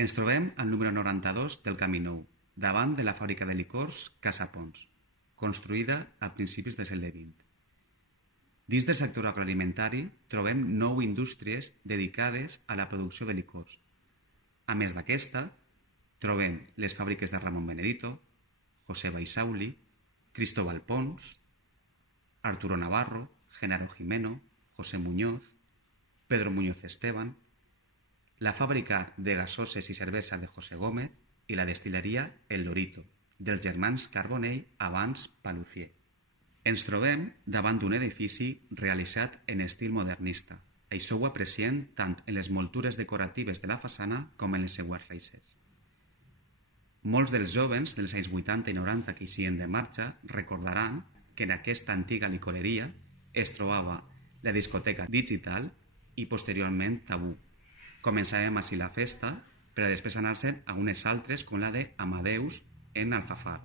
Ens trobem al número 92 del Camí Nou, davant de la fàbrica de licors Casa Pons, construïda a principis del segle XX. Dins del sector agroalimentari trobem 9 indústries dedicades a la producció de licors. A més d'aquesta, trobem les fàbriques de Ramon Benedito, José Baisauli, Cristóbal Pons, Arturo Navarro, Genaro Jimeno, José Muñoz, Pedro Muñoz Esteban, la fàbrica de gasoses i cervesa de José Gómez i la destil·leria El Lorito, dels germans Carbonell abans Palucier. Ens trobem davant d'un edifici realitzat en estil modernista. Això ho apreciem tant en les moltures decoratives de la façana com en les seues reixes. Molts dels jovens dels anys 80 i 90 que hi siguen de marxa recordaran que en aquesta antiga licoreria es trobava la discoteca Digital i posteriorment Tabú. Començàvem així la festa per a després anar-se'n a unes altres com la de Amadeus en Alfafar.